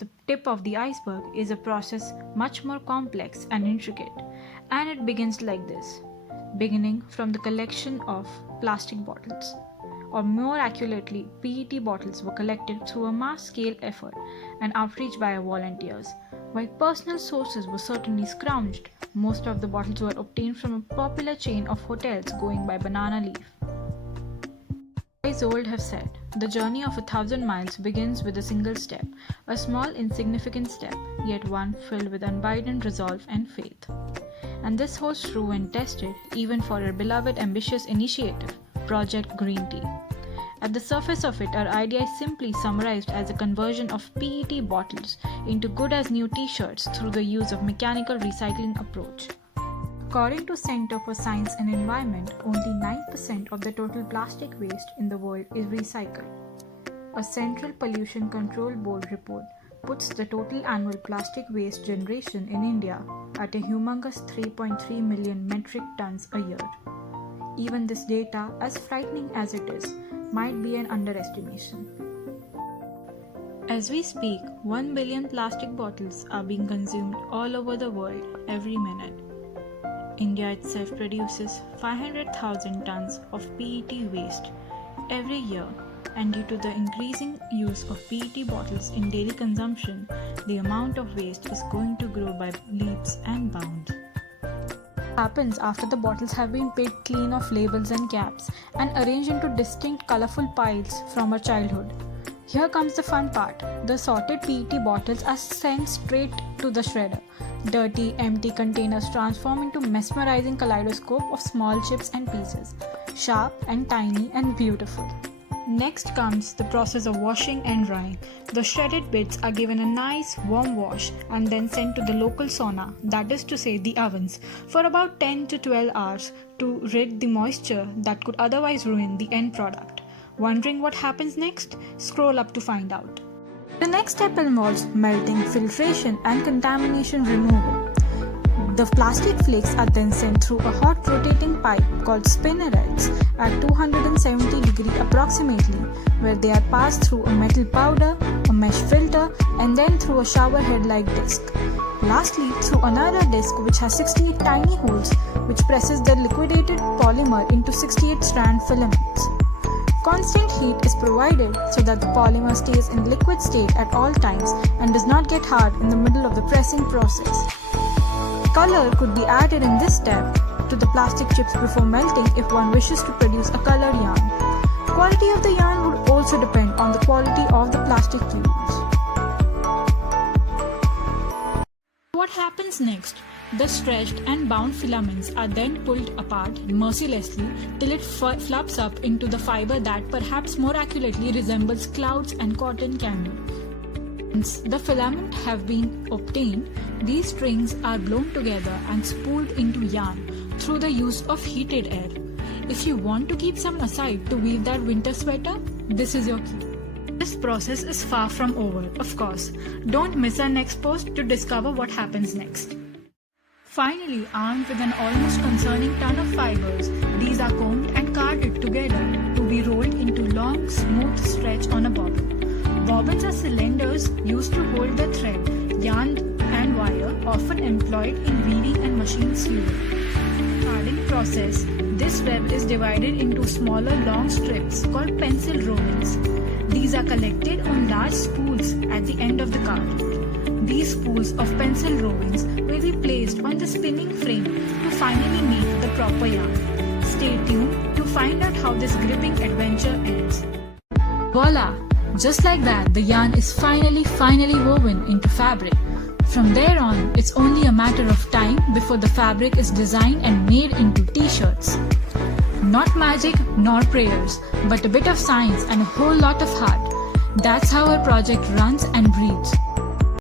the tip of the iceberg is a process much more complex and intricate, and it begins like this, beginning from the collection of plastic bottles. Or more accurately, PET bottles were collected through a mass-scale effort and outreach by our volunteers. While personal sources were certainly scrounged, most of the bottles were obtained from a popular chain of hotels going by Banana Leaf. Wise old have said, the journey of 1,000 miles begins with a single step, a small insignificant step, yet one filled with unbidden resolve and faith. And this holds true when tested even for our beloved ambitious initiative, Project Green Tea. At the surface of it, our idea is simply summarized as a conversion of PET bottles into good-as-new t-shirts through the use of mechanical recycling approach. According to Center for Science and Environment, only 9% of the total plastic waste in the world is recycled. A Central Pollution Control Board report puts the total annual plastic waste generation in India at a humongous 3.3 million metric tons a year. Even this data, as frightening as it is, might be an underestimation. As we speak, 1 billion plastic bottles are being consumed all over the world every minute. India itself produces 500,000 tons of PET waste every year, and due to the increasing use of PET bottles in daily consumption, the amount of waste is going to grow by leaps and bounds. Happens after the bottles have been picked clean of labels and caps and arranged into distinct colorful piles from our childhood. Here comes the fun part. The sorted PET bottles are sent straight to the shredder. Dirty, empty containers transform into mesmerizing kaleidoscope of small chips and pieces, sharp and tiny and beautiful. Next comes the process of washing and drying. The shredded bits are given a nice warm wash and then sent to the local sauna, that is to say the ovens, for about 10 to 12 hours to rid the moisture that could otherwise ruin the end product. Wondering what happens next? Scroll up to find out. The next step involves melting, filtration and contamination removal. The plastic flakes are then sent through a hot rotating pipe called spinnerets at 270 degrees approximately, where they are passed through a metal powder, a mesh filter and then through a shower head-like disc. Lastly, through another disc which has 68 tiny holes which presses the liquidated polymer into 68 strand filaments. Constant heat is provided so that the polymer stays in liquid state at all times and does not get hard in the middle of the pressing process. Color could be added in this step to the plastic chips before melting if one wishes to produce a colored yarn. Quality of the yarn would also depend on the quality of the plastic used. What happens next? The stretched and bound filaments are then pulled apart mercilessly till it flops up into the fiber that perhaps more accurately resembles clouds and cotton candy. Once the filament have been obtained, these strings are blown together and spooled into yarn through the use of heated air. If you want to keep some aside to weave that winter sweater, this is your cue. This process is far from over, of course. Don't miss our next post to discover what happens next. Finally, armed with an almost concerning ton of fibers, these are combed and carded together to be rolled into long, smooth stretch on a bobbin. Bobbins are cylinders used to hold the thread, yarn and wire, often employed in weaving and machine sewing. Carding process, this web is divided into smaller long strips called pencil rovings. These are collected on large spools at the end of the card. These spools of pencil rovings will be placed on the spinning frame to finally make the proper yarn. Stay tuned to find out how this gripping adventure ends. Voila! Just like that, the yarn is finally woven into fabric. From there on, it's only a matter of time before the fabric is designed and made into t-shirts. Not magic nor prayers, but a bit of science and a whole lot of heart. That's how our project runs and breathes.